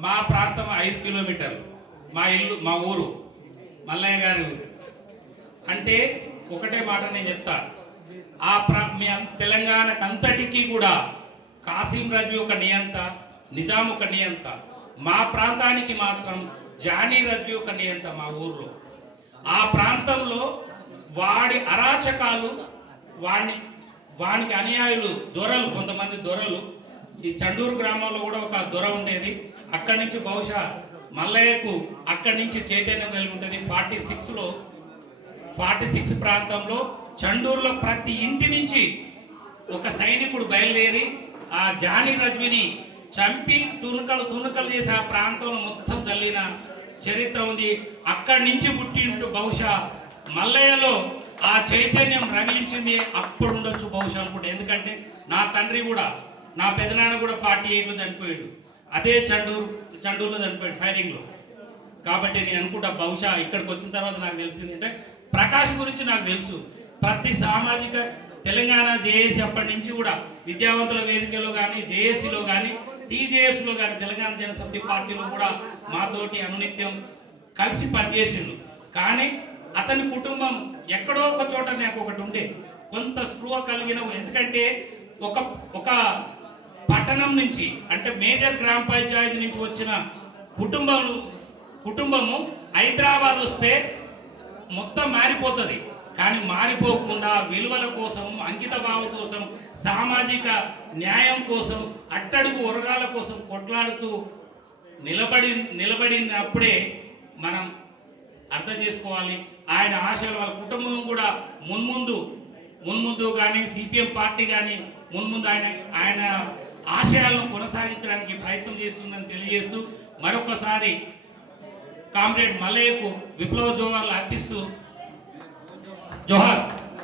మా ప్రాంతం ఐదు కిలోమీటర్లు. మా ఇల్లు మా ఊరు మల్లయ్య గారి ఊరు. అంటే ఒకటే మాట నేను చెప్తా. ఆ ప్రా మీ తెలంగాణకు కూడా కాసిం రజవి ఒక నియంత నిజాం ఒక నియంత. మా ప్రాంతానికి మాత్రం జానీ రజీ ఒక నియంత మా ఊర్లో. ఆ ప్రాంతంలో వాడి అరాచకాలు వాడిని వానికి అనుయాయులు దొరలు కొంతమంది దొరలు ఈ చండూరు గ్రామంలో కూడా ఒక దొర ఉండేది. అక్కడి నుంచి బహుశా మల్లయ్యకు అక్కడి నుంచి చైతన్యం కలిగి ఉంటుంది. ఫార్టీ సిక్స్లో ఫార్టీ సిక్స్ ప్రాంతంలో చండూరులో ప్రతి ఇంటి నుంచి ఒక సైనికుడు బయలుదేరి ఆ జానీ రజ్విని చంపి తుణుకలు తుణుకలు చేసి ఆ ప్రాంతంలో మొత్తం చల్లిన చరిత్ర ఉంది. అక్కడి నుంచి పుట్టి బహుశా మల్లయ్యలో ఆ చైతన్యం రగిలించింది. అప్పుడు ఉండొచ్చు బహుశా అనుకుంటే. ఎందుకంటే నా తండ్రి కూడా నా పెదనాన్న కూడా ఫార్టీ ఎయిట్లో చనిపోయాడు. అదే చండూరు చండూరులో చనిపోయాడు ఫైరింగ్లో కాబట్టి నేను అనుకుంటా బహుశా ఇక్కడికి వచ్చిన తర్వాత నాకు తెలిసింది అంటే ప్రకాష్ గురించి నాకు తెలుసు. ప్రతి సామాజిక తెలంగాణ జేఏసీ అప్పటి నుంచి కూడా విద్యావంతుల వేదికలో కానీ జేఏసీలో కానీ టీజేఎస్లో కానీ తెలంగాణ జనసమితి పార్టీలో కూడా మాతోటి అనునిత్యం కలిసి పనిచేసిండు. కానీ అతని కుటుంబం ఎక్కడో ఒక చోట నాకు ఒకటి ఉండే. కొంత స్పృహ కలిగిన ఎందుకంటే ఒక ఒక పట్టణం నుంచి అంటే మేజర్ గ్రామ పంచాయతీ నుంచి వచ్చిన కుటుంబం కుటుంబము హైదరాబాద్ వస్తే మొత్తం మారిపోతుంది. కానీ మారిపోకుండా విలువల కోసం అంకిత భావం కోసం సామాజిక న్యాయం కోసం అట్టడుగు వర్గాల కోసం కొట్లాడుతూ నిలబడి నిలబడినప్పుడే మనం అర్థం చేసుకోవాలి. ఆయన ఆశయాలు వాళ్ళ కుటుంబం కూడా మున్ముందు మున్ముందు కానీ సిపిఎం పార్టీ కానీ మున్ముందు ఆయన ఆయన ఆశయాలను కొనసాగించడానికి ప్రయత్నం చేస్తుందని తెలియజేస్తూ మరొకసారి కామ్రేడ్ మల్లయ్యకు విప్లవ జోహార్లు అర్పిస్తూ జోహార్.